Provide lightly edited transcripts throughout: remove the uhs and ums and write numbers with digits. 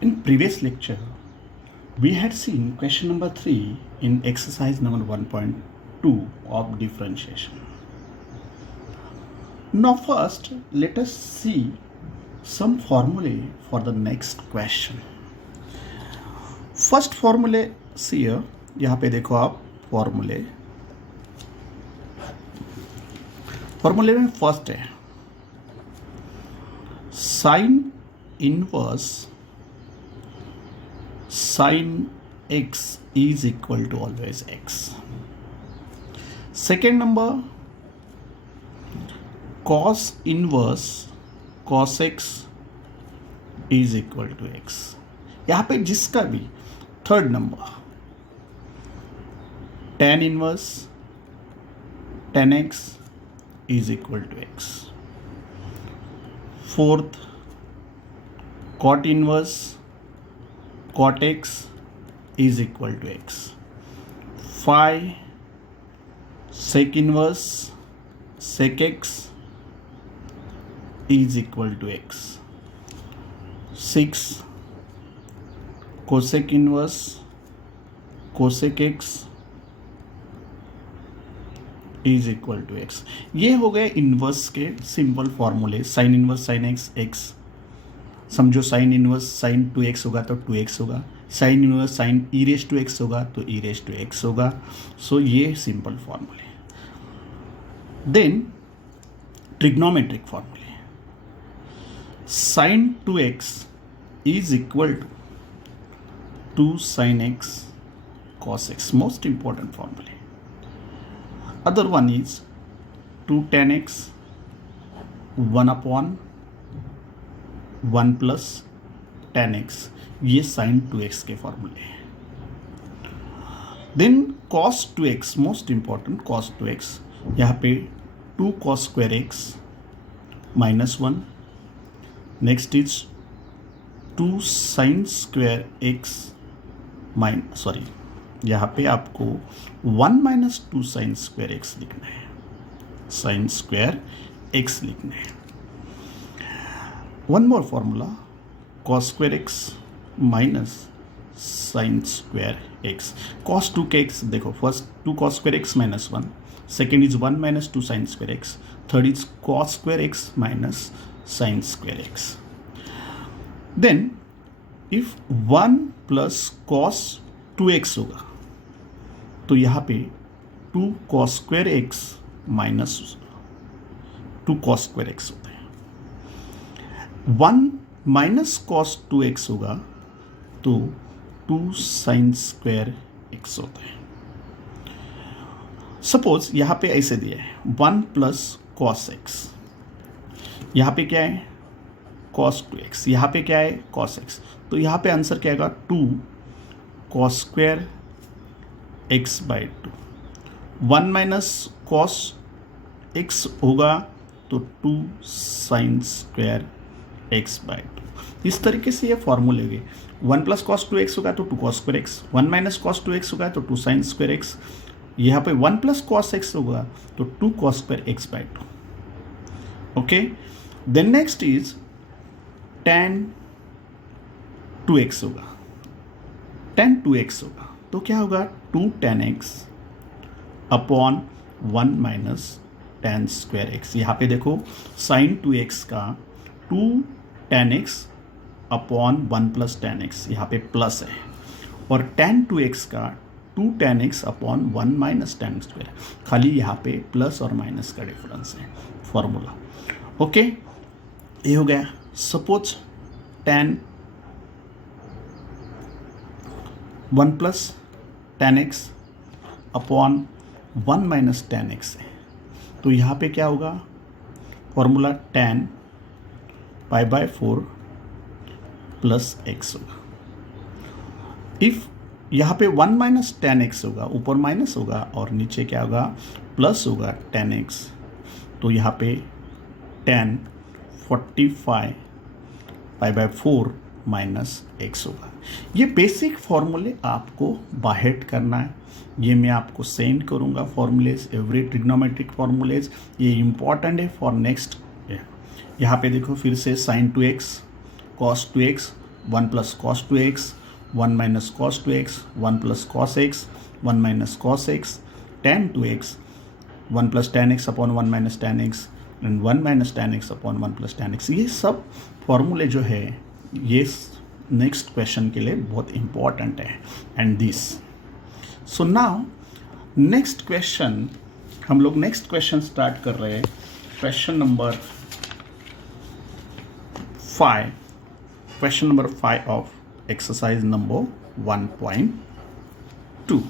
In previous lecture, we had seen question number 3 in exercise number 1.2 of differentiation. Now first, let us see some formulae for the next question. First formulae see here, यहाँ पे देखो आप फॉर्मूले में first है sine inverse sin x is equal to always x. Second number, cos inverse cos x is equal to x. यहाँ पे जिसका भी third number tan inverse tan x is equal to x. Fourth, cot inverse cot x is equal to x. 5, sec inverse sec x is equal to x. 6, cosec inverse cosec x is equal to x. ये हो गए inverse के simple फॉर्मूले. Sine inverse sine x x, समझो sine inverse sine 2x होगा तो 2x होगा, sine inverse sine e raise to x होगा तो ई रेस टू एक्स होगा. सो ये सिंपल फॉर्मूले. देन ट्रिग्नोमेट्रिक फॉर्मूले. Sine 2x is equal to 2 sine x cos x, most important फॉर्मूले. Other one is 2 tan x 1 upon 1 plus tan x, ये sine 2x के फॉर्मूले हैं. Then cos 2x, most important cos 2x, यहाँ पे 2 cos square x minus 1. Next is 2 sin square x यहाँ पे आपको 1 माइनस 2 sin square x लिखना है, sin square x लिखना है. One more formula, cos square x minus sin square x. Cos 2 के x देखो, first 2 cos square x minus 1, second is 1 minus 2 sin square x, third is cos square x minus sin square x. Then if 1 plus cos 2x होगा तो यहाँ पे 2 cos square x minus 2 cos square x होता है. 1 minus cos 2x होगा तो 2 sine square x होता है. सपोज यहाँ पे ऐसे दिया है 1 प्लस कॉस x, यहाँ पे क्या है कॉस 2x, यहाँ पे क्या है कॉस x, तो यहाँ पे आंसर क्या आएगा 2 cos square x by 2. 1 minus cos x होगा तो 2 साइन स्क्वायर x बाई 2. इस तरीके से ये फॉर्मूले हुए. 1 प्लस कॉस 2x होगा तो 2 cos square x, 1 minus cos 2x होगा तो 2 साइन स्क्वायर x, यहाँ पे 1 प्लस कॉस x होगा तो 2 cos square x by 2. Okay. Then next is tan 2x होगा, tan 2x होगा तो क्या होगा 2 tan x upon 1 minus tan square x. यहाँ पे देखो साइन 2x का 2 tan x upon 1 plus tan x, यहाँ पे प्लस है, और tan 2x का 2 tan x upon 1 minus tan square, खाली यहाँ पे प्लस और माइनस का डिफरेंस है फॉर्मूला. ओके, ये हो गया. Suppose tan 1 plus tan x upon 1 minus tan x है, तो यहाँ पे क्या होगा formula tan pi by 4 plus x होगा. इफ यहाँ पे 1 माइनस tan x होगा, ऊपर माइनस होगा और नीचे क्या होगा प्लस होगा tan x, तो यहाँ पे tan 45 pi by 4 minus x होगा. ये बेसिक फॉर्मूले आपको बाहेट करना है, ये मैं आपको सेंड करूँगा फॉर्मूलेज, एवरी ट्रिग्नोमेट्रिक फॉर्मूलेज. ये इम्पॉर्टेंट है फॉर नेक्स्ट. यहाँ पे देखो फिर से sine 2x cos 2x 1 plus cos 2x, 1 minus cos 2x, 1 plus cos x, 1 minus cos x, tan 2x, 1 plus tan x upon 1 minus tan x and 1 minus tan x upon 1 plus tan x। ये सब फॉर्मूले जो है ये next question के लिए बहुत important है। And this so now next question, हम लोग नेक्स्ट क्वेश्चन स्टार्ट कर रहे हैं। Question number 5, question number 5 of exercise number 1.2।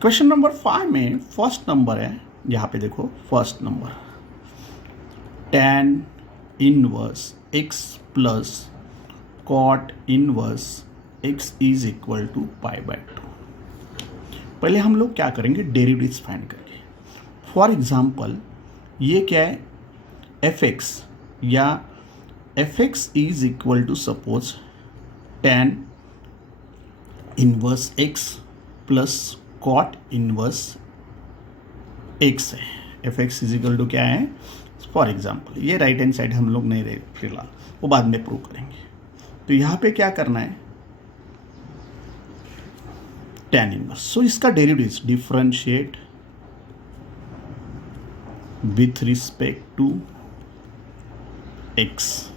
Question number 5 में फर्स्ट नंबर है, यहाँ पे देखो first number tan inverse x plus cot inverse x is equal to π/2। पहले हम लोग क्या करेंगे, डेरिवेटिव्स फाइंड करेंगे। फॉर एग्जांपल ये क्या है, fx या fx is equal to suppose tan inverse x plus cot inverse x है। fx इज इक्वल टू क्या है, फॉर एग्जांपल ये राइट हैंड साइड हम लोग नहीं रहे फिलहाल, वो बाद में प्रूव करेंगे। तो यहाँ पे क्या करना है, tan इनवर्स। सो इसका derivatives differentiate with respect to x।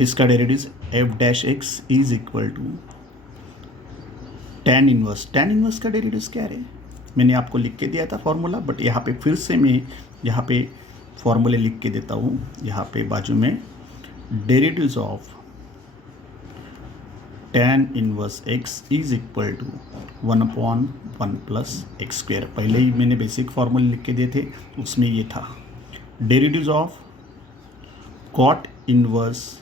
इसका derivatives f dash x is equal to tan inverse. tan inverse का डेरिवेटिव्स क्या है, मैंने आपको लिख के दिया था फॉर्मूला, बट यहाँ पे फिर से मैं यहाँ पे फॉर्मूले लिख के देता हूँ। यहाँ पे बाजू में derivatives of tan inverse x is equal to 1/1 plus x square. पहले ही मैंने बेसिक फॉर्मूले लिख के दिए थे, उसमें ये था derivatives of cot inverse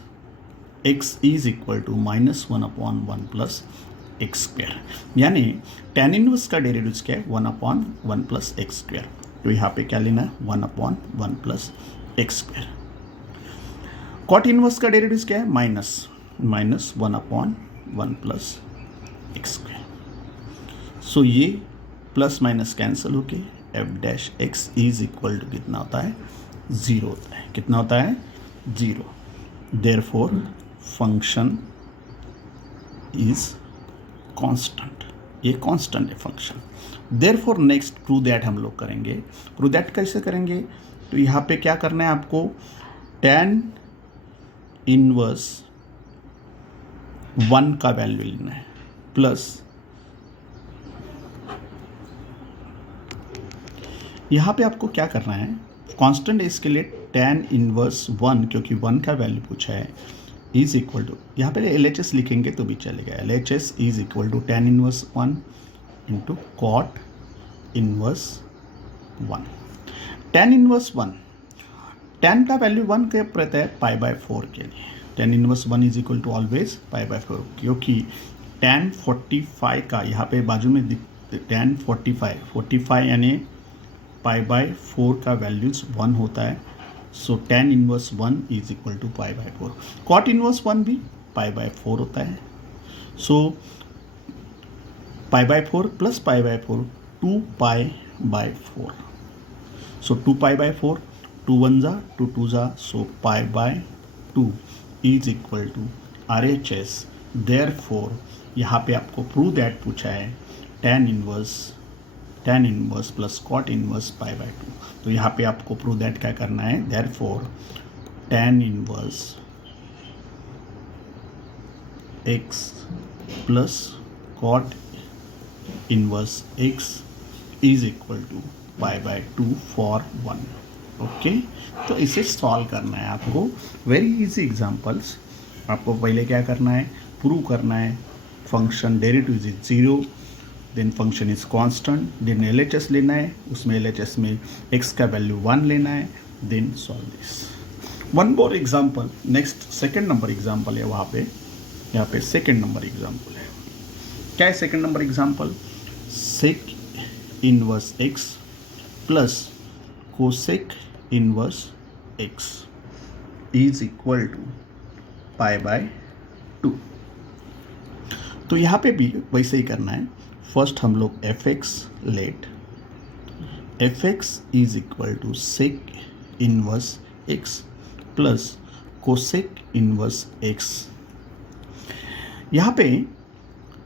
x is equal to -1/1 plus x square. यानी tan इनवर्स का डेरिवेटिव्स क्या है, 1/1 प्लस एक्स स्क्वेयर। तो यहाँ पे क्या लेना है, 1/1 plus x square. Cot inverse का डेरिवेटिव्स क्या है, -1/1 प्लस एक्स स्क्वेयर। सो ये प्लस माइनस कैंसिल होके f dash x is equal to कितना होता है, 0 होता है। कितना होता है, 0। देयरफॉर फंक्शन इज कांस्टेंट, ये कांस्टेंट है function. Therefore next prove that हम लोग करेंगे। प्रूव दैट कैसे करेंगे, तो यहाँ पे क्या करना है आपको, tan इनवर्स 1 का वैल्यू लेना है प्लस यहाँ पे आपको क्या करना है, कांस्टेंट है इसके लिए tan इनवर्स 1, क्योंकि 1 का वैल्यू पूछा है, इज इक्वल टू, यहाँ पे LHS लिखेंगे तो भी चलेगा। LHS is equal to tan inverse 1 into cot inverse 1। tan inverse 1, tan का वैल्यू 1 के रहता है π/4 के लिए। tan inverse 1 is equal to always π/4, क्योंकि tan 45 का यहाँ पे बाजू में tan 45 यानी π/4 का वैल्यूज 1 होता है। So tan inverse 1 is equal to π/4। Cot inverse 1 भी π/4 होता है। सो π/4 प्लस π/4 2π/4। सो 2π/4, 2 1 जा 2 2 जा, so π/2 is equal to RHS। Therefore यहाँ पे आपको प्रूव दैट पूछा है tan inverse plus cot inverse π/2। तो यहाँ पे आपको प्रूव दैट क्या करना है, therefore tan inverse x plus cot inverse x is equal to π/2 for 1। Okay, तो इसे सॉल्व करना है आपको। Very easy examples. आपको पहले क्या करना है, प्रूव करना है function derivative is 0, then function is constant, then LHS लेना है, उसमें LHS में x का वैल्यू 1 लेना है, then solve this. One more example, next second number example है वहाँ पे, यहाँ पे सेकंड नंबर एग्जांपल है। क्या है second number example, sec inverse x plus cosec inverse x is equal to π/2। तो यहाँ पे भी वैसे ही करना है। फर्स्ट हम लोग fx let, fx is equal to sec inverse x plus cosec inverse x. यहाँ पे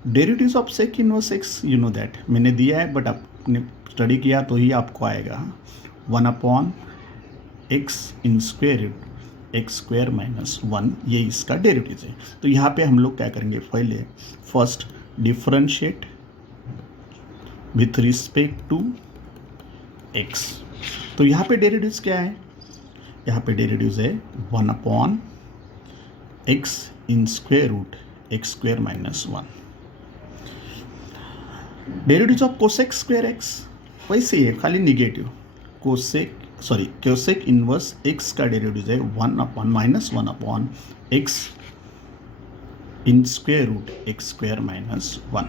derivatives of sec inverse x you know that मैंने दिया है, बट आपने स्टडी किया तो ही आपको आएगा 1/x in square root x square minus 1, ये इसका डेरिवेटिव है। तो यहाँ पे हम लोग क्या करेंगे, पहले first differentiate with respect to x। तो यहाँ पे डेरिवेटिव्स क्या है, यहाँ पे डेरिवेटिव्स है 1/x in square root x square minus 1। Derivatives of cosec square x वैसे ही है, खाली निगेटिव। कोसेक इनवर्स एक्स का डेरिवेटिव है 1/-1/x in square root x square minus 1।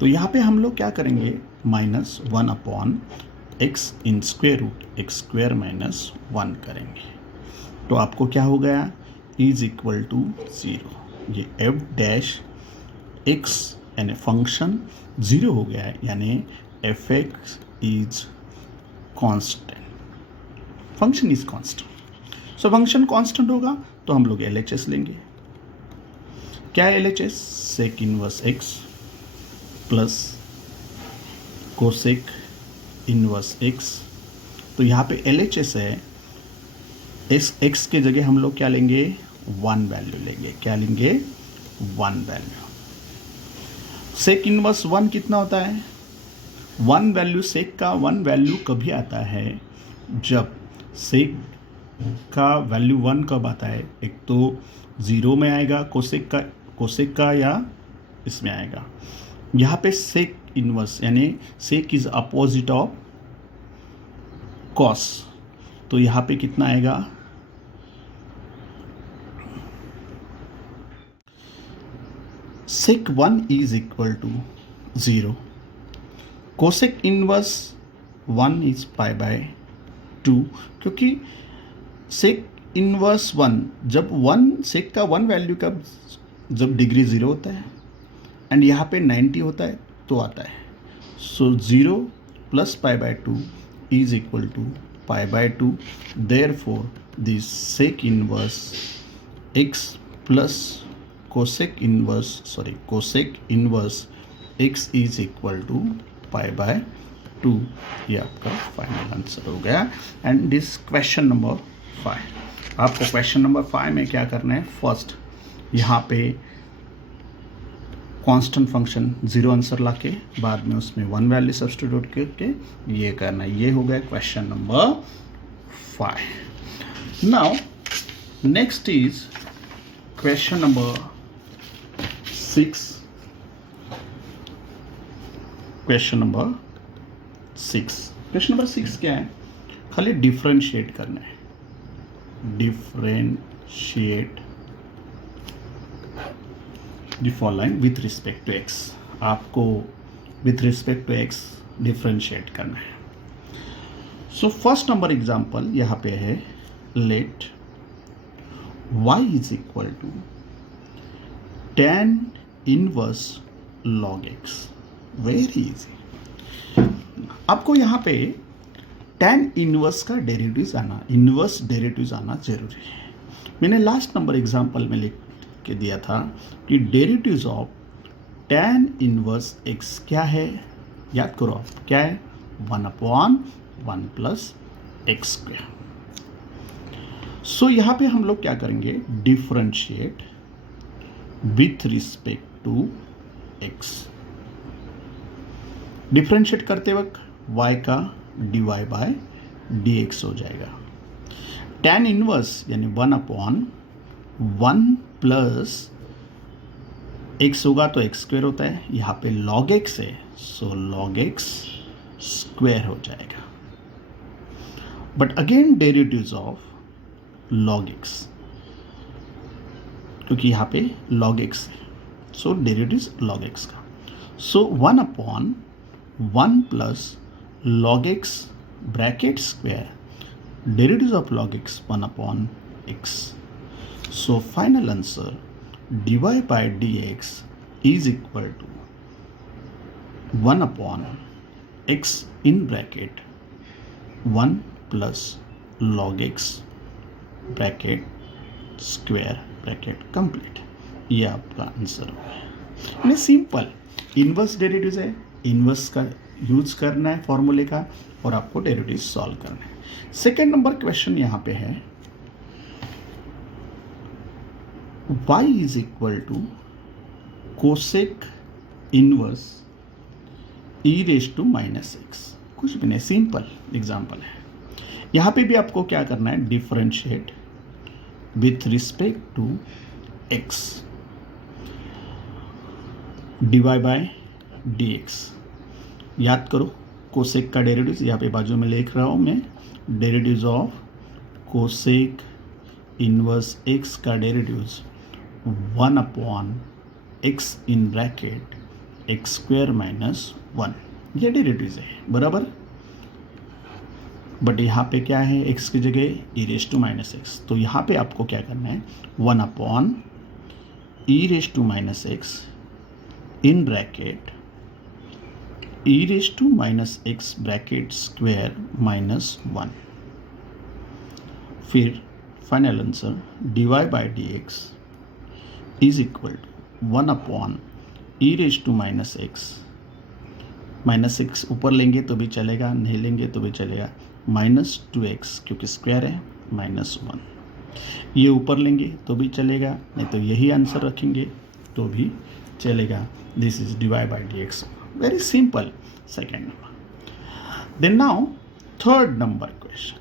तो यहाँ पे हम लोग क्या करेंगे, -1/x in square root x square minus 1 करेंगे। तो आपको क्या हो गया, इज इक्वल टू 0। ये एफ डैश एक्स यानी फंक्शन 0 हो गया है, यानी f x is constant, function is constant. So function constant होगा तो हम लोग LHS लेंगे। क्या है LHS, sec inverse x plus cosec inverse x. तो यहाँ पे LHS है, इस x के जगह हम लोग क्या लेंगे, 1 वैल्यू लेंगे। क्या लेंगे, 1 वैल्यू। सेक इनवर्स 1 कितना होता है, 1 वैल्यू। सेक का 1 वैल्यू कभी आता है जब सेक का वैल्यू 1 कब आता है, एक तो 0 में आएगा कोसेक का या इसमें आएगा। यहाँ पे सेक इनवर्स यानी sec is opposite of cos, तो यहाँ पे कितना आएगा, sec 1 is equal to 0। Cosec inverse 1 is π/2, क्योंकि सेक इनवर्स 1 जब 1 सेक का 1 वैल्यू का जब डिग्री 0 होता है एंड यहाँ पे 90 होता है तो आता है। So 0 plus π/2 is equal to π/2। Therefore this sec inverse x plus cosec inverse x is equal to π/2। ये आपका फाइनल आंसर हो गया। एंड दिस क्वेश्चन नंबर 5, आपको क्वेश्चन नंबर 5 में क्या करना है, फर्स्ट यहाँ पे कांस्टेंट फंक्शन 0 आंसर लाके बाद में उसमें 1 वैल्यू सब्स्टिट्यूट करके ये करना है। ये हो गया question number 5। Now next is question number 6। Question number 6 क्या है, खाली डिफरेंशिएट करना है। Differentiate the following with respect to x. आपको with respect to x differentiate करना है। सो फर्स्ट नंबर एग्जांपल यहाँ पे है, let y is equal to tan inverse log x। Very easy. आपको यहाँ पे tan इनवर्स का डेरिवेटिव्स आना जरूरी है। मैंने लास्ट नंबर एग्जांपल में लिख के दिया था कि derivatives of tan inverse x क्या है, याद करो आप, क्या है, 1/1 प्लस एक्स स्क्वायर। सो यहाँ पे हम लोग क्या करेंगे, differentiate with respect to x। Differentiate करते वक्त y का dy/dx हो जाएगा। tan इनवर्स यानी 1/1 प्लस x होगा तो x स्क्वायर होता है, यहाँ पे log x है, सो log x स्क्वायर हो जाएगा। But again derivatives of log x, क्योंकि यहाँ पे log x है, सो डेरिवेटिव्स log x का। सो 1/1 plus log x bracket square, derivatives of log x 1/x। So final answer dy/dx is equal to 1/x in bracket 1 plus log x bracket square bracket complete. ये आपका answer होगा। ये simple inverse derivative है, inverse का use करना है फॉर्मूले का और आपको डेरिवेटिव सॉल्व करना है। सेकेंड नंबर क्वेश्चन यहाँ पे है y is equal to cosec inverse e raise to minus x. कुछ भी नहीं, सिंपल एग्जाम्पल है। यहाँ पे भी आपको क्या करना है, differentiate with respect to x divide by d x. याद करो कोसेक का डेरिवेटिव यहाँ पे बाजू में लिख रहा हूँ मैं, derivative of cosec inverse x का derivative 1 upon x in bracket x square minus 1। ये डेरिवेटिव है बराबर, बट यहाँ पे क्या है, x की जगह e raise to minus x. तो यहाँ पे आपको क्या करना है, 1 upon e raise to minus x in bracket e raise to minus x bracket square minus 1। फिर final answer divide by d x is equal to 1 upon e raise to minus x ऊपर लेंगे तो भी चलेगा, नहीं लेंगे तो भी चलेगा, माइनस 2x क्योंकि स्क्वायर है माइनस 1। ये ऊपर लेंगे तो भी चलेगा, नहीं तो यही आंसर रखेंगे तो भी चलेगा। This is divide by d x. Very simple second number. Then now third number question.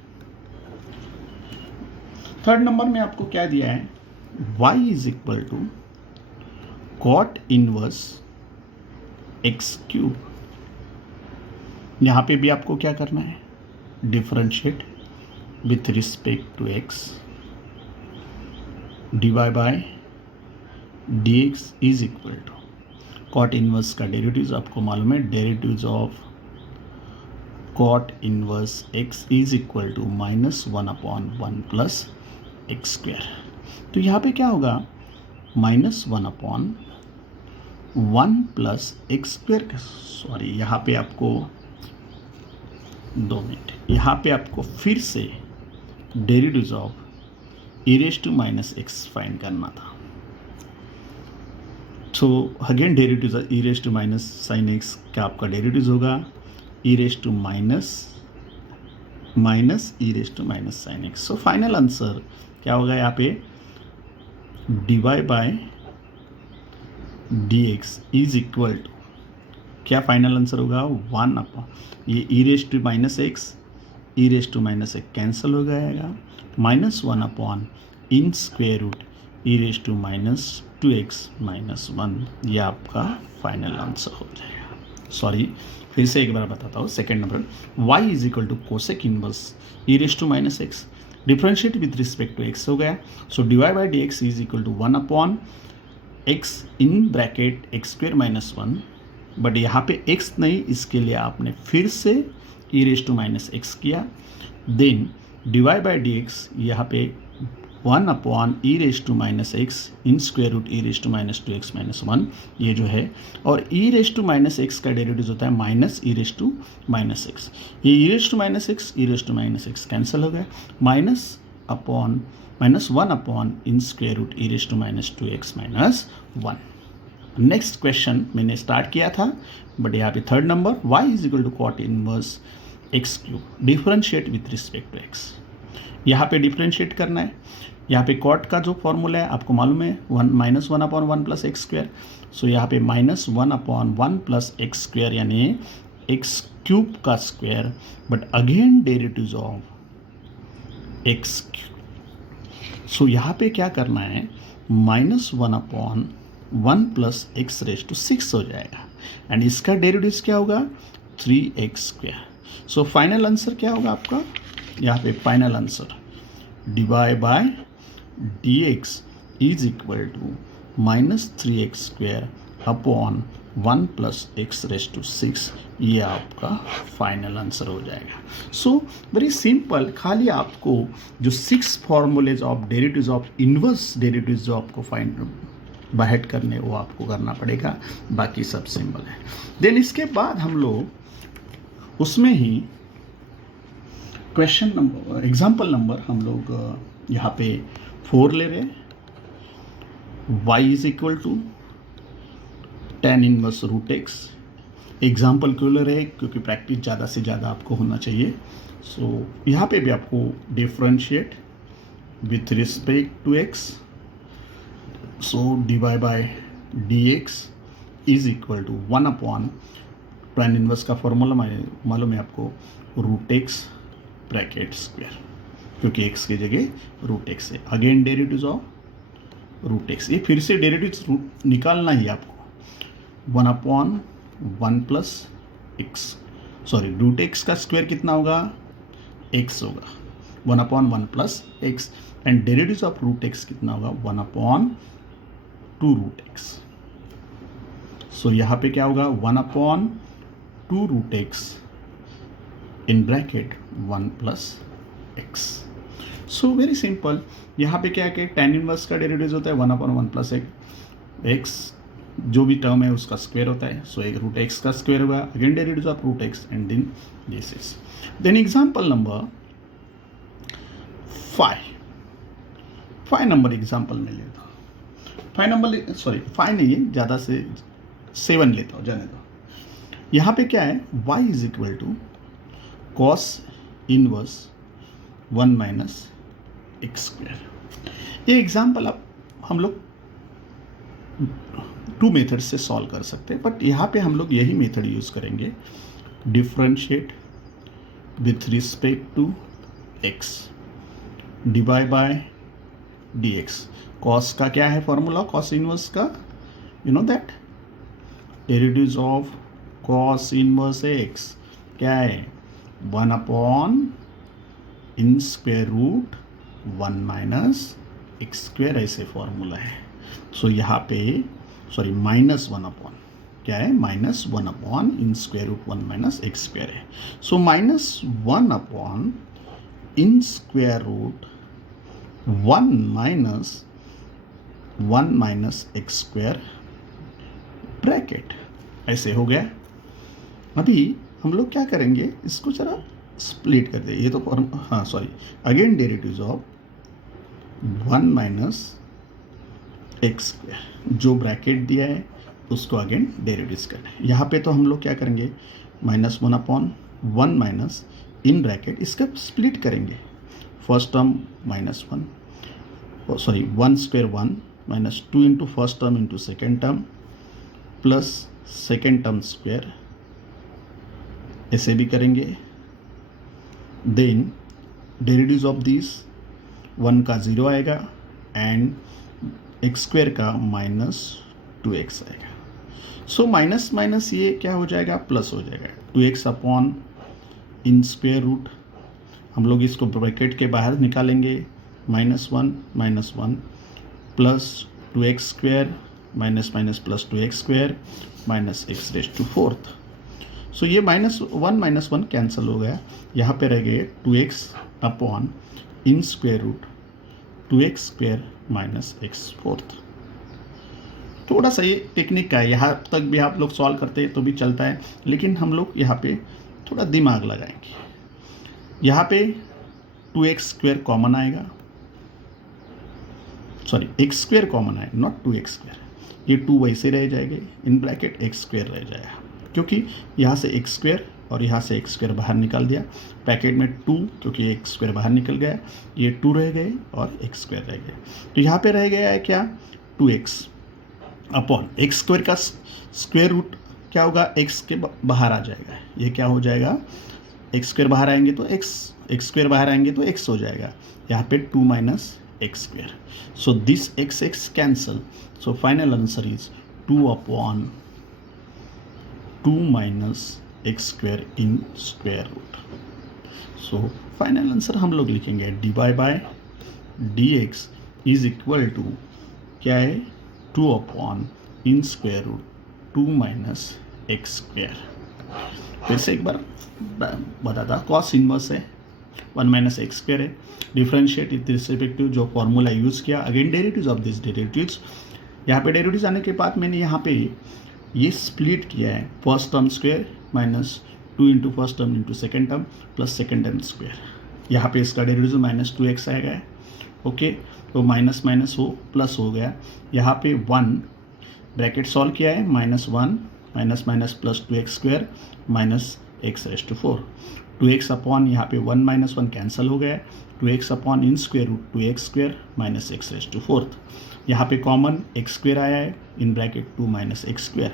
Third number में आपको क्या दिया है, y is equal to cot inverse x cube. यहाँ पे भी आपको क्या करना है, differentiate with respect to x divide by d x is equal to cot inverse का डेरिवेटिव आपको मालूम है, derivative of cot inverse x is equal to minus 1 upon 1 plus x square. तो यहाँ पे क्या होगा, minus 1 upon 1 plus x square. Sorry, यहाँ पे आपको 2 मिनट, यहाँ पे आपको फिर से derivative of e raise to minus x find करना था। So again derivative e raise to minus sine x का आपका डेरिवेटिव होगा e raise to minus e raise to minus sine x. So final answer क्या होगा, यहाँ पे divide by d x is equal to क्या फाइनल आंसर होगा, 1 upon ये e raise to minus x, e raise to minus x cancel हो जाएगा, minus 1 upon in square root e raise to minus 2x minus 1। ये आपका final answer हो जाएगा। Sorry, फिर से एक बार बताता हूँ। Second number, y is equal to cosec inverse e raise to minus x, differentiate with respect to x हो गया। So divide by d x is equal to 1 upon x in bracket x square minus 1। But यहाँ पे x नहीं, इसके लिए आपने फिर से e raise to minus x किया, then divide by d x यहाँ पे 1 upon e raise to minus x in square root e raise to minus 2x minus 1 ये जो है, और e raise to minus x का डेरिवेटिव होता है minus e raise to minus x. ये e raise to minus x e raise to minus x cancel हो गया, minus 1 upon in square root e raise to minus 2x minus 1। Next question मैंने start किया था, but यहाँ पे third number, y is equal to cot inverse x cube, differentiate with respect to x। यहाँ पे differentiate करना है। यहाँ पे कॉट का जो फॉर्मूला है आपको मालूम है, minus 1 upon 1 plus x square. So यहाँ पे minus 1 upon 1 plus x square यानी एक्स क्यूब का square, but again derivative of x cube. So यहाँ पे क्या करना है, minus 1 upon 1 plus x raise to 6 हो जाएगा, एंड इसका डेरिवेटिव क्या होगा, 3x स्क्वायर। सो फाइनल आंसर क्या होगा आपका, यहाँ पे final answer divide by d x is equal to minus 3x square upon 1 plus x raise to 6। ये आपका फाइनल आंसर हो जाएगा। सो वेरी सिंपल, खाली आपको जो 6 formulas of derivatives of inverse derivatives जो आपको फाइंड बाहर करने वो आपको करना पड़ेगा, बाकी सब सिंपल है। देन इसके बाद हम लोग उसमें ही क्वेश्चन नंबर एग्जाम्पल नंबर हम लोग यहाँ पे 4 ले रहे हैं, y is equal to tan inverse root x. Example क्यों ले रहे हैं? क्योंकि प्रैक्टिस ज़्यादा से ज़्यादा आपको होना चाहिए। सो यहाँ पे भी आपको differentiate with respect to x, so dy by dx is equal to 1 tan inverse का फॉर्मूला मालूम है आपको, रूट एक्स ब्रैकेट स्क्वायर, क्योंकि x की जगह रूट एक्स है। Again derivatives of root x, ये फिर से डेरिवेटिव्स रूट निकालना ही आपको। 1/1 plus x, sorry root x का स्क्वायर कितना होगा? x होगा। 1/1 plus x and derivatives of root x कितना होगा? 1/2 रूट एक्स। सो यहाँ पे क्या होगा? 1/2 root x in bracket 1 plus x. So very simple. यहाँ पे क्या है, tan इनवर्स का डेरिवेटिव होता है 1/1 प्लस एक्स, जो भी टर्म है उसका स्क्वायर होता है। सो एक रूट एक्स का स्क्वायर होगा, again derivative of root x and then this is. Then example number 5 number example में लेता हूँ। 5 नंबर, सॉरी 5 नहीं है, ज़्यादा से 7 लेता हूँ, जाने दो। यहाँ पे क्या है? y is equal to cos inverse 1 minus x square. ये एग्जाम्पल अब हम लोग 2 मेथड से सॉल्व कर सकते हैं, बट यहाँ पे हम लोग यही मेथड यूज़ करेंगे, differentiate with respect to x, divide by dx। Cos का क्या है फॉर्मूला? कॉस इनवर्स का, you know that, derivatives of cos inverse x क्या है? 1 in square root 1 minus x square, ऐसे फॉर्मूला है। सो यहाँ पे सॉरी -1 क्या है? -1 in square root 1 minus x square है। So -1 in square root 1 minus x square bracket, ऐसे हो गया। अभी हम लोग क्या करेंगे, इसको जरा स्प्लिट कर दे। ये तो हाँ sorry, again derivatives of 1 minus x square, जो ब्रैकेट दिया है उसको अगेन डेरिवेटिव्स करना है। यहाँ पे तो हम लोग क्या करेंगे, -1/1 माइनस इन ब्रैकेट, इसका स्प्लिट करेंगे। First term -1, sorry 1 square 1 minus 2 into first term into second term plus second term square, ऐसे भी करेंगे। देन डेरिवेटिव्स ऑफ दिस 1 का 0 आएगा एंड एक्स स्क्वायर का -2x आएगा। सो माइनस माइनस ये क्या हो जाएगा? प्लस हो जाएगा। 2x upon in square root, हम लोग इसको ब्रैकेट के बाहर निकालेंगे, -1 plus 2x square minus plus 2x square minus x⁴। सो ये -1 कैंसिल हो गया। यहाँ पे रह गए 2x upon in square root 2x square minus x⁴। थोड़ा सा ये टेक्निक का है, यहाँ तक भी आप लोग सॉल्व करते हैं तो भी चलता है, लेकिन हम लोग यहाँ पे थोड़ा दिमाग लगाएंगे। यहाँ पे 2x स्क्वायर कॉमन आएगा, सॉरी x स्क्वायर कॉमन आएगा, नॉट 2x स्क्वायर। ये 2 वैसे रह जाएंगे, इन ब्रैकेट x स्क्वायर रह जाएगा, क्योंकि यहाँ से x स्क्वायर और यहाँ से x स्क्वायर बाहर निकाल दिया। ब्रैकेट में 2, क्योंकि x स्क्वायर बाहर निकल गया, ये 2 रह गए और x स्क्वायर रह गए। तो यहाँ पे रह गया है क्या? 2x अपॉन x स्क्वायर का स्क्वायर रूट क्या होगा? x के बाहर आ जाएगा, ये क्या हो जाएगा? x स्क्वायर बाहर आएंगे तो x स्क्वायर बाहर आएंगे तो x हो जाएगा। यहाँ पे 2 minus x square. So this x cancel. So final answer is 2/2 minus x square in square root. So final answer हम लोग लिखेंगे divide by dx is equal to क्या है? 2/, in square root 2 minus x square. फिर से एक बार बताता, कॉस इनवर्स है 1 माइनस एक्स स्क्वायर है, डिफरेंशिएट विद रिस्पेक्ट टू जो फॉर्मूला यूज़ किया, again derivatives of this derivatives. यहाँ पे डेरिवेटिव्स आने के बाद मैंने यहाँ पे ये स्प्लिट किया है, first term square minus 2 into first term into second term plus second term square. यहाँ पे इसका डेरिवेटिव -2x आएगा ओके, तो माइनस माइनस वो प्लस हो गया, यहाँ पे 1 ब्रैकेट सॉल्व किया है, -1 minus minus plus 2x² minus x⁴, 2x upon यहाँ पे 1 - 1 कैंसिल हो गया, 2x upon in square root 2x² minus x⁴, यहाँ पे कॉमन x² आया है, in bracket 2 minus x²,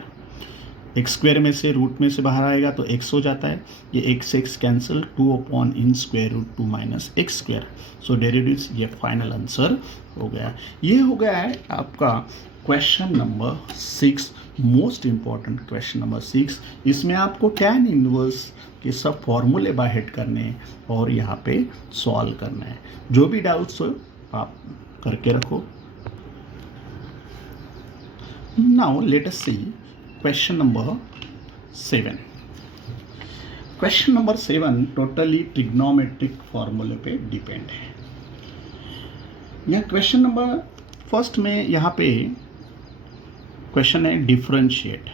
x² में से रूट में से बाहर आएगा तो x हो जाता है, ये x cancel, 2 upon in square root 2 minus x², so derivatives, ये फाइनल आंसर हो गया। ये हो गया है आपका question number 6, most important question number 6। इसमें आपको टैन इनवर्स के सब फॉर्मूले बाय हेड करने हैं और यहाँ पे सॉल्व करना है। जो भी डाउट्स हो आप करके रखो। Now let us see question number 7। Question number 7 totally trigonometric फॉर्मूले पे डिपेंड है। यह क्वेश्चन नंबर फर्स्ट में यहाँ पे क्वेश्चन है डिफरेंशिएट,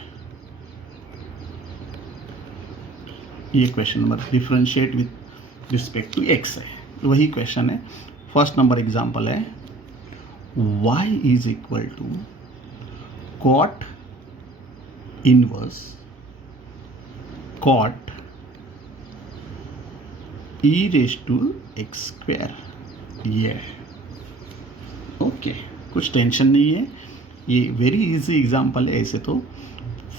ये question number differentiate with respect to x है, वही क्वेश्चन है। फर्स्ट नंबर एग्जांपल है y is equal to cot inverse cot e⁻x², ये है। ओके, कुछ टेंशन नहीं है, ये वेरी इजी एग्जांपल है। ऐसे तो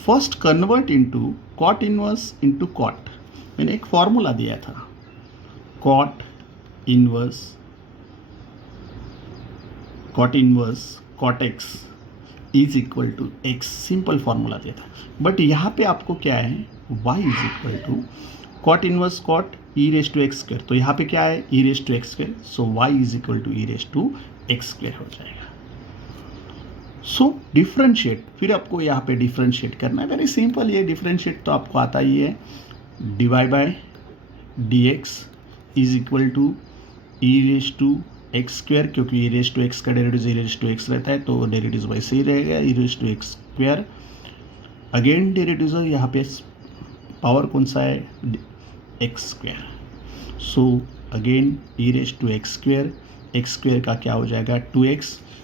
first convert into cot inverse into cot, मैंने एक फॉर्मूला दिया था, cot inverse cot x is equal to x, simple formula दिया था। बट यहाँ पे आपको क्या है, y is equal to cot inverse cot e⁻x², तो यहाँ पे क्या है e⁻x², so y is equal to e⁻x² हो जाएगा। सो डिफरेंशिएट, फिर आपको यहाँ पे डिफरेंशिएट करना है, वेरी सिंपल, ये डिफरेंशिएट तो आपको आता ही है, dy/dx is equal to e⁻x², क्योंकि e⁻x का डेरिवेटिव e⁻x रहता है तो डेरिवेटिव वैसे ही रहेगा e⁻x²। अगेन डेरिवेटिव यहाँ पे पावर कौन सा है, x², so again e⁻x², x² का क्या हो जाएगा 2x,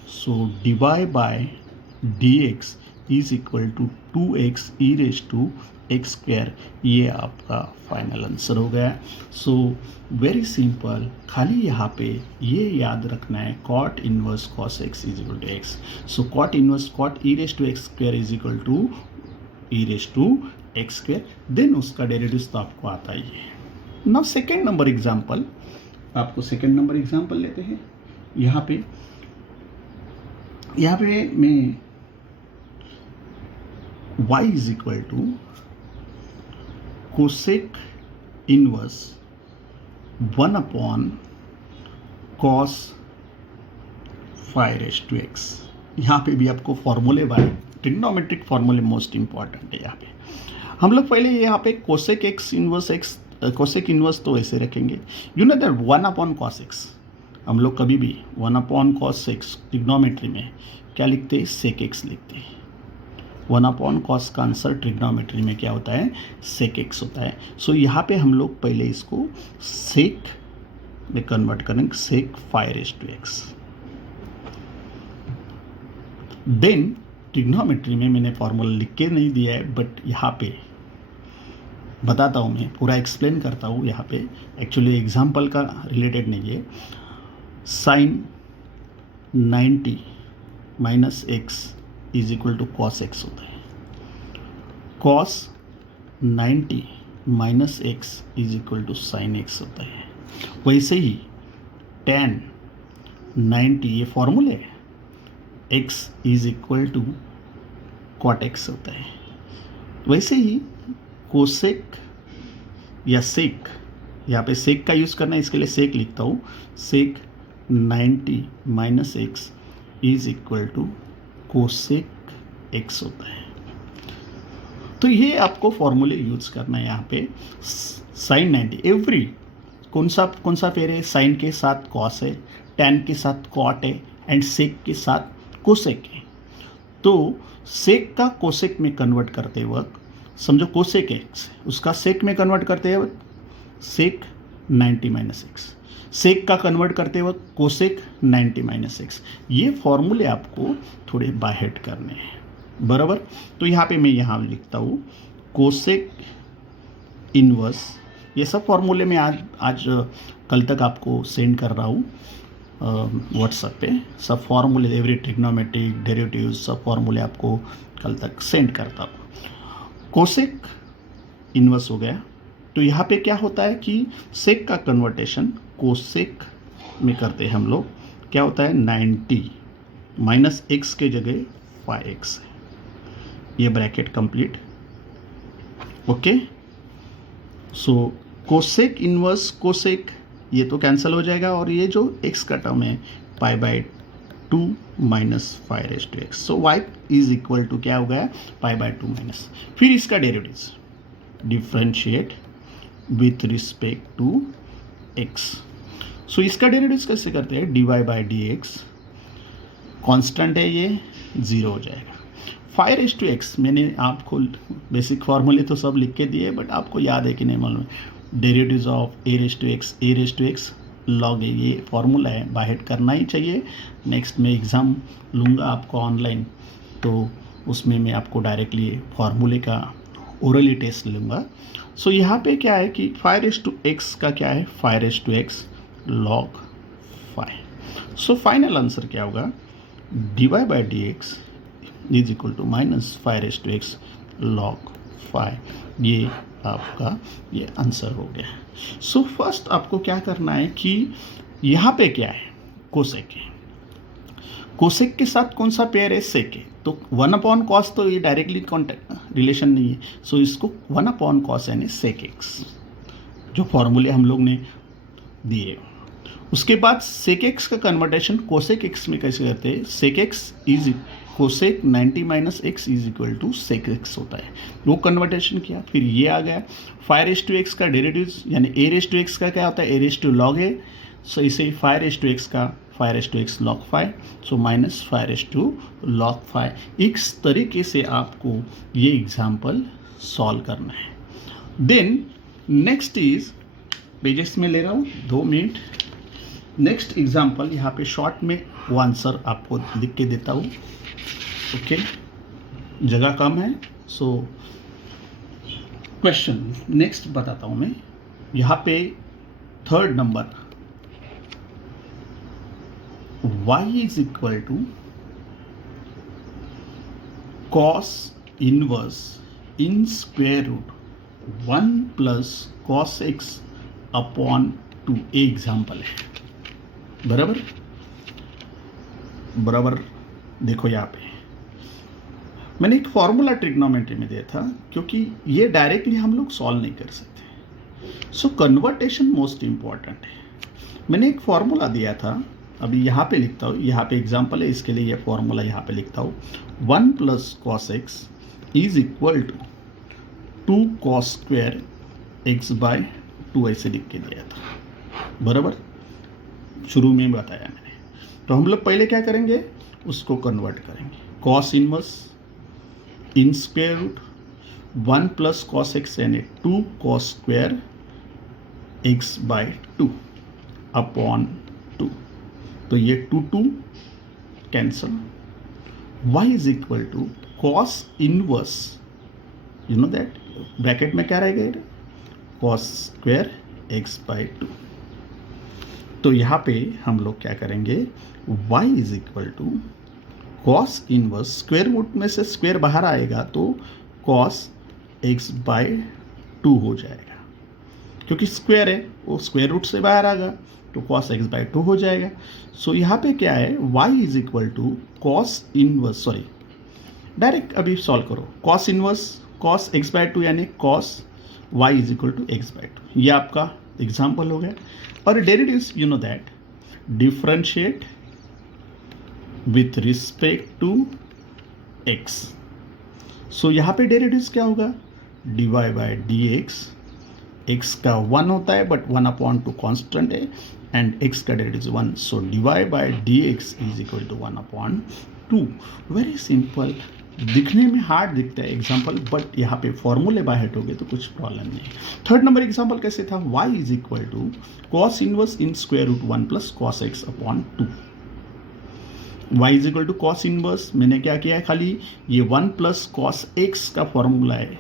so dy/dx is equal to 2x e⁻x², ये आपका फाइनल आंसर हो गया। सो वेरी सिंपल, खाली यहाँ पे ये याद रखना है, cot inverse cos x is equal to x, so cot inverse cot e⁻x² is equal to e⁻x², then उसका डेरिवेटिव तो आपको आता ही है। नाउ सेकेंड नंबर एग्जाम्पल, आपको सेकेंड नंबर एग्जाम्पल लेते हैं। यहाँ पे मैं y is equal to cosec inverse 1 upon cos 5x, यहाँ पे भी आपको फॉर्मूले बाय ट्रिग्नोमेट्रिक फॉर्मूले मोस्ट इंपॉर्टेंट है। यहाँ पे हम लोग पहले यहाँ पे cosec x inverse x, cosec inverse तो ऐसे रखेंगे, you know that 1 upon cos x, हम लोग कभी भी 1 अपॉन कॉस x ट्रिग्नोमेट्री में क्या लिखते हैं, सेक x लिखते हैं। 1 अपॉन कॉस का आंसर ट्रिग्नोमेट्री में क्या होता है, सेक x होता है। सो यहाँ पे हम लोग पहले इसको सेक में कन्वर्ट करेंगे, सेक 5x। देन ट्रिग्नोमेट्री में मैंने फॉर्मूला लिख के नहीं दिया है, बट यहाँ पे बताता हूँ, मैं पूरा एक्सप्लेन करता हूँ। यहाँ पे एक्चुअली एग्जाम्पल का रिलेटेड नहीं है। Sine 90 minus x is equal to cos x होता है, cos 90 minus x is equal to sine x होता है। वैसे ही tan 90, ये फॉर्मूले है, x is equal to cot x होता है। वैसे ही कोसेक या सेक, यहाँ पे सेक का यूज़ करना है, इसके लिए सेक लिखता हूँ, sec 90 minus x is equal to cosec x होता है। तो ये आपको फॉर्मूले यूज करना है। यहाँ पे साइन 90 एवरी कौन सा पेयर है, साइन के साथ कॉस है, टैन के साथ कॉट है एंड सेक के साथ कोसेक है। तो सेक का कोसेक में कन्वर्ट करते वक्त समझो कोसेक एक्स, उसका सेक में कन्वर्ट करते वक्त सेक 90 माइनस एक्स, सेक का कन्वर्ट करते वक्त कोसेक 90 माइनस एक्स। ये फॉर्मूले आपको थोड़े बाय हेड करने हैं, बराबर। तो यहाँ पे मैं यहाँ लिखता हूँ कोसेक इनवर्स, ये सब फॉर्मूले मैं आज कल तक आपको सेंड कर रहा हूँ व्हाट्सएप पे। सब फॉर्मूले, एवरी ट्रिग्नोमेट्रिक डेरिवेटिव सब फॉर्मूले आपको कल तक सेंड करता हूँ। कोसेक इनवर्स हो गया। तो यहाँ पे क्या होता है कि सेक का कन्वर्टेशन कोसेक में करते हैं हम लोग, क्या होता है 90 माइनस एक्स के जगह 5x है। ये ब्रैकेट कंप्लीट, ओके। सो कोसेक इनवर्स कोसेक ये तो कैंसिल हो जाएगा, और ये जो x का टर्म है π/2 minus 5x, so y is equal to क्या हो गया π/2 माइनस। फिर इसका derivative differentiate with respect to x। So इसका डेरिवेटिव कैसे करते हैं, dy/dx, कांस्टेंट है ये 0 हो जाएगा। 5x मैंने आपको बेसिक फॉर्मूले तो सब लिख के दिए, बट आपको याद है कि नहीं मालूम। Derivatives of a/x log a, ये फॉर्मूला है, बाय हेड करना ही चाहिए। नेक्स्ट में एग्ज़ाम लूँगा आपको ऑनलाइन, तो उसमें मैं आपको डायरेक्टली फॉर्मूले का ओरली टेस्ट लूँगा। सो यहाँ पे क्या है कि 5x का क्या है 5x log 5। सो फाइनल आंसर क्या होगा, dy/dx is equal to minus 5x log 5। ये आपका ये आंसर हो गया। सो फर्स्ट आपको क्या करना है कि यहाँ पे क्या है कोसेक है, कोसेक के साथ कौन सा पेयर है सेक है, तो 1/cos तो ये डायरेक्टली कॉन्टेक्ट रिलेशन नहीं है। सो इसको 1/cos यानी सेक एक्स, जो फॉर्मूले हम लोग ने दिए। उसके बाद सेक एक्स का कन्वर्टेशन कोसेक एक्स में कैसे करते हैं, sec x is cosec 90 minus x is equal to sec x होता है, वो कन्वर्टेशन किया। फिर ये आ गया 5x का डेरिवेटिव्स यानी a/x का क्या होता है a log a। सो इसे 5x का 5x log 5, so minus 5 log 5। इस तरीके से आपको ये एग्जाम्पल सॉल्व करना है। देन नेक्स्ट इज पेजेस में ले रहा हूँ 2 मिनट। नेक्स्ट एग्जाम्पल यहाँ पे शॉर्ट में वो आंसर आपको लिख के देता हूँ, ओके, जगह कम है। सो क्वेश्चन नेक्स्ट बताता हूँ मैं। यहाँ पे 3rd नंबर, y is equal to cos inverse in square root 1 plus cos x upon 2। A example है, बराबर बराबर। देखो यहाँ पे मैंने एक फॉर्मूला ट्रिग्नोमेट्री में दिया था, क्योंकि ये डायरेक्टली हम लोग सॉल्व नहीं कर सकते। सो कन्वर्टेशन मोस्ट इम्पॉर्टेंट है। मैंने एक फॉर्मूला दिया था, अभी यहाँ पे लिखता हूँ, यहाँ पे एग्जाम्पल है, इसके लिए ये फॉर्मूला यहाँ पे लिखता हूँ 1 plus cos x is equal to 2 cos square x/2 ऐसे लिख के दिया था, बराबर, शुरू में बताया मैंने। तो हम लोग पहले क्या करेंगे, उसको कन्वर्ट करेंगे। cos inverse in square root 1 plus cos x यानी 2 cos स्क्वायर x/2 अपॉन 2। तो ये 2 cancel. y is equal to cos inverse, you know that bracket में क्या रहेगा cos स्क्वायर x/2। तो यहाँ पे हम लोग क्या करेंगे, y is equal to cos inverse, square root में से स्क्वायर बाहर आएगा तो cos x/2 हो जाएगा, क्योंकि स्क्वायर है वो स्क्वायर रूट से बाहर आएगा तो cos x/2 हो जाएगा। सो यहाँ पे क्या है, y is equal to cos inverse, sorry direct अभी सॉल्व करो, cos इनवर्स cos x/2 यानी cos y is equal to x/2। ये आपका एग्जाम्पल हो गया। और derivatives you know that differentiate with respect to x। So यहाँ पे डेरिवेटिव्स क्या होगा, dy/dx, x का 1 होता है बट 1/2 कांस्टेंट है, एंड x का derivative 1, so dy/dx is equal to 1/2। Very simple, दिखने में हार्ड दिखता है एग्जाम्पल, बट यहाँ पे फॉर्मूले बाय हेट हो गए तो कुछ प्रॉब्लम नहीं। थर्ड नंबर एग्जाम्पल कैसे था, y is equal to cos inverse in square root 1 plus cos x upon 2। y is equal to cos inverse, मैंने क्या किया है, खाली ये 1 प्लस कॉस एक्स का फॉर्मूला है,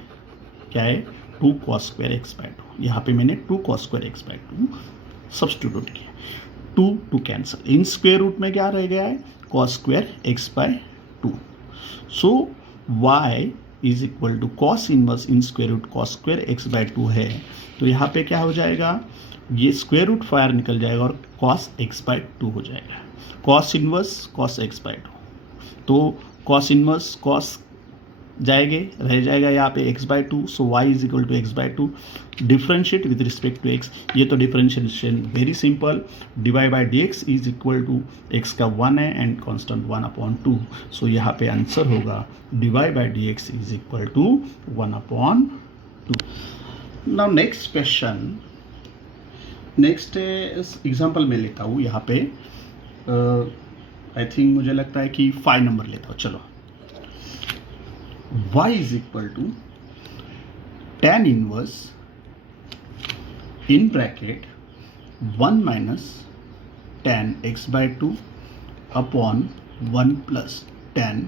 क्या है, 2 कॉस स्क्वायर एक्स बाय 2। यहाँ पे मैंने 2 cos square x by 2 substitute किया, 2 कैंसिल, इन स्क्वायर रूट में क्या रह गया है, cos square x by 2। So y is equal to cos inverse in square root cos square x by 2 है, तो यहाँ पे क्या हो जाएगा, ये स्क्वायर रूट फायर निकल जाएगा और कॉस एक्स बाय 2 हो जाएगा, cos inverse cos x by 2, तो कॉस इनवर्स कॉस जाएंगे, रह जाएगा यहाँ पे x by 2, so y is equal to x by 2, differentiate with respect to x, ये तो differentiation very simple, divide by dx is equal to x का 1 है एंड कांस्टेंट 1 अपॉन 2, सो यहाँ पे आंसर होगा divide by dx is equal to 1 upon 2। Now next question, next example मैं लेता हूँ यहाँ पे, आई थिंक मुझे लगता है कि 5 नंबर लेता हूँ, चलो। y is equal to tan inverse in bracket 1 minus tan x by 2 upon 1 plus tan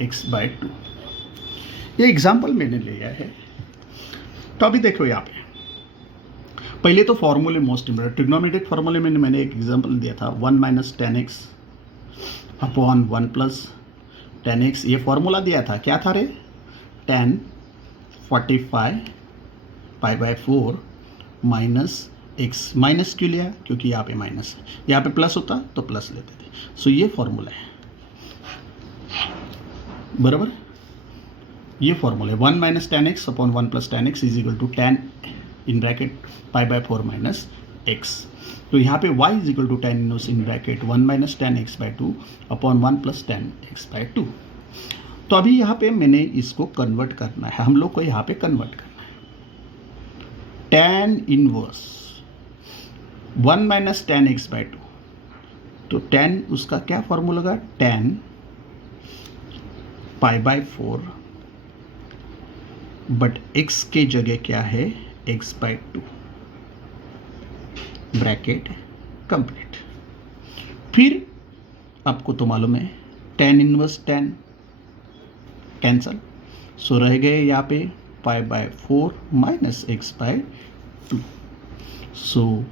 x by 2। ये एग्जाम्पल मैंने लिया है, तो अभी देखो यहाँ पे पहले तो फॉर्मूले मोस्ट इंपॉर्टेंट, ट्रिग्नोमेट्रिक फॉर्मूले में मैंने एक एग्जाम्पल दिया था, 1 minus tan x upon 1 plus tan x, ये फॉर्मूला दिया था, क्या था रे, tan 45 pi by 4 minus x, minus क्यों लिया, क्योंकि यहाँ पे माइनस है, यहाँ पे प्लस होता तो प्लस लेते थे, सो ये फॉर्मूला है, बराबर, ये फॉर्मूला है, 1 minus tan x upon 1 plus tan x is equal to tan in bracket pi by 4 minus x, तो यहाँ पे y is equal to tan inverse in bracket 1 minus tan x by 2 upon 1 plus tan x by 2। तो अभी यहाँ पे मैंने इसको convert करना है, हम लोग को यहाँ पे कन्वर्ट करना है, tan inverse 1 minus tan x by 2, तो tan उसका क्या फॉर्मूला होगा, tan pi by 4, but x के जगह क्या है, x बाय 2, ब्रैकेट कंप्लीट। फिर आपको तो मालूम है tan inverse tan cancel, so रह गए यहाँ पे pi by 4 minus x by 2, so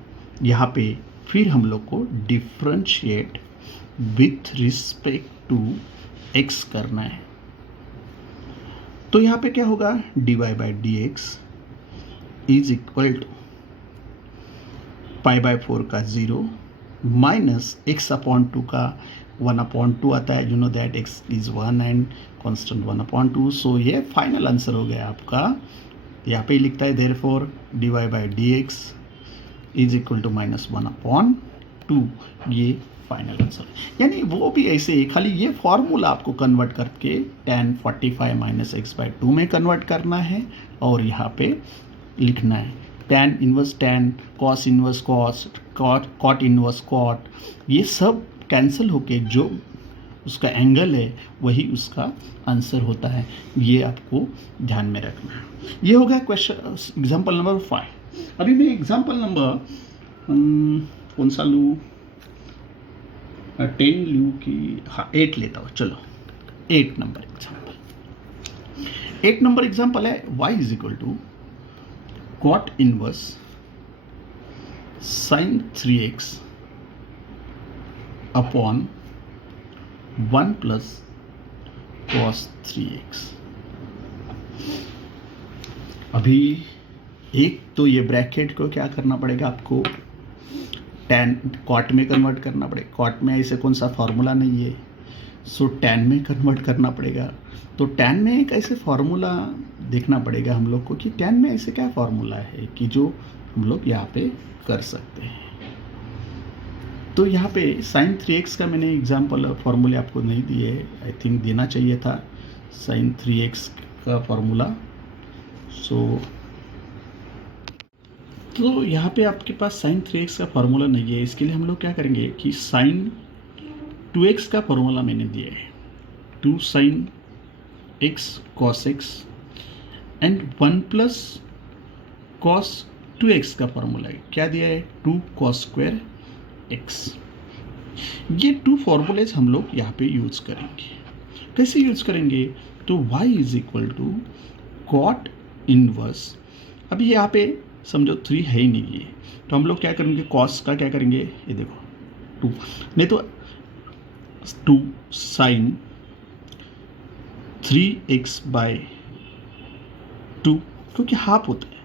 यहाँ पे फिर हम लोग को differentiate with respect to x करना है, तो यहाँ पे क्या होगा, dy by dx is equal to pi by 4 का 0 माइनस x अपॉन 2 का 1 अपॉन 2 आता है, you know that x is 1 and constant 1 upon 2, सो ये फाइनल आंसर हो गया आपका, यहाँ पे लिखता है therefore dy by dx is equal to minus 1 upon 2, ये फाइनल आंसर, यानी वो भी ऐसे ही, खाली ये फॉर्मूला आपको कन्वर्ट करके tan 45 माइनस एक्स बाय 2 में कन्वर्ट करना है और यहाँ पे लिखना है tan inverse tan, cos inverse cos, cot inverse cot, ये सब कैंसिल होके जो उसका एंगल है वही उसका आंसर होता है, ये आपको ध्यान में रखना है। ये हो गया क्वेश्चन एग्जाम्पल नंबर 5। अभी मैं एग्जाम्पल नंबर कौन सा लूँ, 10 लूँ कि, हाँ 8 लेता हूँ, चलो 8 नंबर एग्जाम्पल। 8 नंबर एग्जाम्पल है y is equal to cot inverse sin 3x upon 1 plus cos 3x। अभी एक तो ये ब्रैकेट को क्या करना पड़ेगा आपको, tan cot में कन्वर्ट करना पड़ेगा, cot में ऐसे कौन सा फॉर्मूला नहीं है, सो tan में कन्वर्ट करना पड़ेगा, तो tan में एक ऐसे फॉर्मूला देखना पड़ेगा हम लोग को कि tan में ऐसे क्या फॉर्मूला है कि जो हम लोग यहाँ पे कर सकते हैं। तो यहाँ पे sin 3x का मैंने एग्जाम्पल फॉर्मूले आपको नहीं दिए, आई थिंक देना चाहिए था sin 3x का फॉर्मूला, तो यहाँ पे आपके पास sin 3x का फॉर्मूला नहीं है, इसके लिए हम लोग क्या करेंगे कि sin 2x का फॉर्मूला मैंने दिया है, 2 sin x cos x and 1 plus cos 2x का फॉर्मूला है, क्या दिया है, 2 कॉस स्क्वायर एक्स। ये 2 फॉर्मूलेज हम लोग यहाँ पे यूज करेंगे। कैसे यूज करेंगे, तो y is equal to cot inverse, अभी यहाँ पे समझो 3 है ही नहीं है, तो हम लोग क्या करेंगे, कॉस का क्या करेंगे, ये देखो 2, नहीं तो 2 साइन 3x बाय 2, क्योंकि हाफ होता है,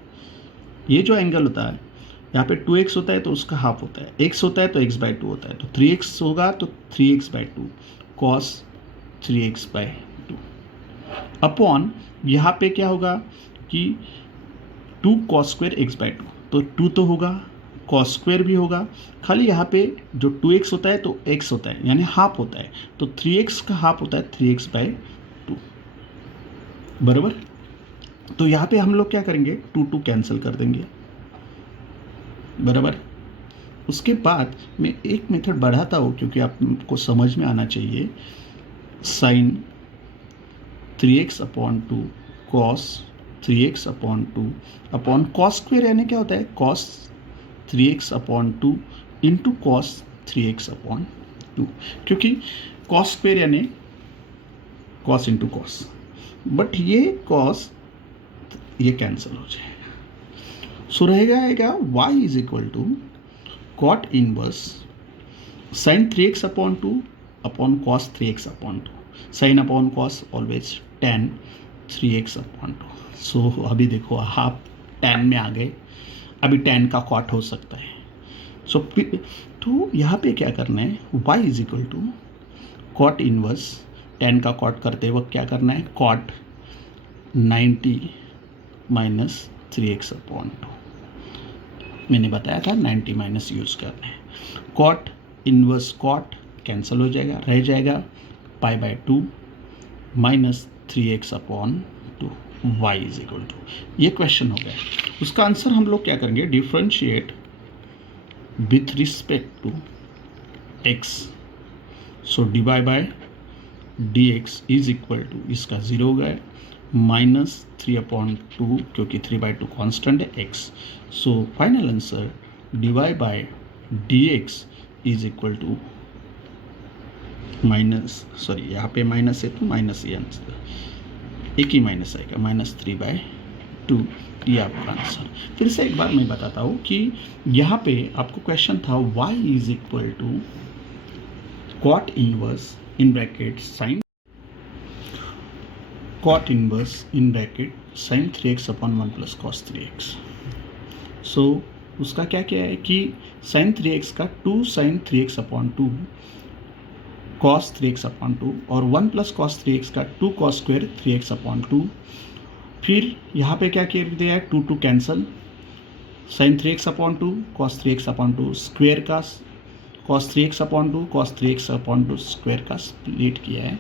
ये जो एंगल होता है यहाँ पे 2x होता है तो उसका हाफ होता है, x होता है तो x बाय 2 होता है, तो 3x होगा तो 3x bye 2 cos 3x bye 2 upon यहाँ पे क्या होगा कि 2 कॉस स्क्वायर एक्स बाय 2, तो 2 तो होगा, कॉस स्क्वायर भी होगा, खाली यहाँ पे जो 2x होता है तो x होता है यानी हाफ होता है, तो 3x का हाफ होता है 3x बाय 2 बराबर। तो यहाँ पे हम लोग क्या करेंगे, 2 कैंसिल कर देंगे बराबर। उसके बाद मैं एक मेथड बढ़ाता हूँ क्योंकि आपको समझ में आना चाहिए, sine 3x upon 2 cos 3x upon 2 upon cos square यानी क्या होता है, cos 3x upon 2 into cos 3x upon 2, क्योंकि कॉस स्क्वायर यानी कॉस इंटू कॉस, बट ये कॉस ये कैंसिल हो जाएगा, सो रहेगा y is equal to cot inverse sine 3x upon 2 upon cos 3x upon 2, sine upon cos always tan 3x upon 2। So अभी देखो half tan में आ गए, अभी tan का कॉट हो सकता है, सो तो यहाँ पे क्या करना है, y is equal to cot inverse tan का कॉट करते वक्त क्या करना है, कॉट 90 माइनस 3x अपॉन 2, मैंने बताया था 90 माइनस यूज करना है, कॉट इनवर्स कॉट कैंसिल हो जाएगा, रह जाएगा pi by 2 minus 3x upon 2, y is equal to, ये क्वेश्चन हो गया। उसका आंसर हम लोग क्या करेंगे, differentiate with respect to x, so d y by d x is equal to, इसका 0 हो गया माइनस 3 अपॉन 2, क्योंकि 3 बाई 2 कॉन्स्टेंट है x, so final answer d y by d x is equal to minus, sorry यहाँ पे minus है तो minus ये आंसर, एक ही माइनस आएगा, -3/2, ये आपका आंसर। फिर से एक बार मैं बताता हूँ कि यहाँ पे आपको क्वेश्चन था y is equal to cot inverse in bracket sine cot inverse in bracket sine 3x upon 1 plus cos 3x। So उसका क्या क्या है कि साइन 3x का 2 sign 3x upon 2 cos 3x upon 2 और 1 प्लस कॉस 3x का 2 cos square 3x upon 2। फिर यहाँ पे क्या कर दिया है, 2 cancel, sine 3x upon 2 cos 3x upon 2 square का cos 3x upon 2 cos 3x upon 2 square का स्प्लिट किया है,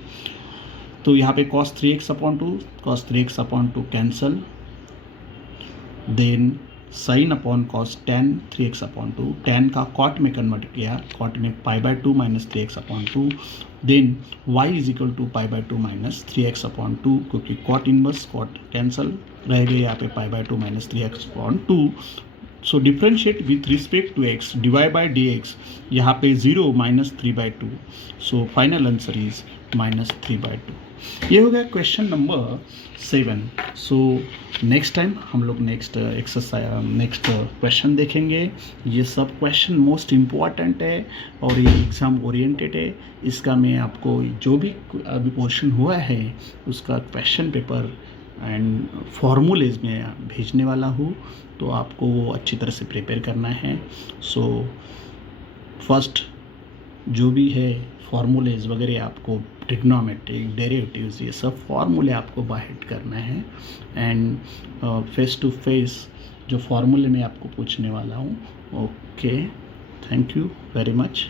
तो यहाँ पे cos 3x upon 2 cos 3x upon 2 cancel, then sine upon cos tan 3x upon 2, tan का cot में convert किया, कॉट में pi by 2 minus 3x upon 2, then y is equal to pi by 2 minus 3x upon 2, क्योंकि cot inverse cot cancel, रह गए यहाँ पे pi by 2 minus 3x upon 2। So differentiate with respect to x, divide by d x, यहाँ पे 0 -3/2, सो final answer is -3/2। ये हो गया question number 7। So next time हम लोग नेक्स्ट एक्सरसाइज नेक्स्ट क्वेश्चन देखेंगे। ये सब क्वेश्चन मोस्ट इम्पॉर्टेंट है और ये एग्ज़ाम ओरिएंटेड है। इसका मैं आपको जो भी अभी पोर्शन हुआ है उसका क्वेश्चन पेपर एंड फॉर्मूलेज में भेजने वाला हूँ, तो आपको वो अच्छी तरह से प्रिपेयर करना है। सो फर्स्ट जो भी है फॉर्मूलेज वगैरह आपको ट्रिग्नोमेट्रिक डेरिवेटिव्स ये सब फॉर्मूले आपको बाहर करना है एंड फेस टू फेस जो फॉर्मूले मैं आपको पूछने वाला हूँ। Okay, thank you very much.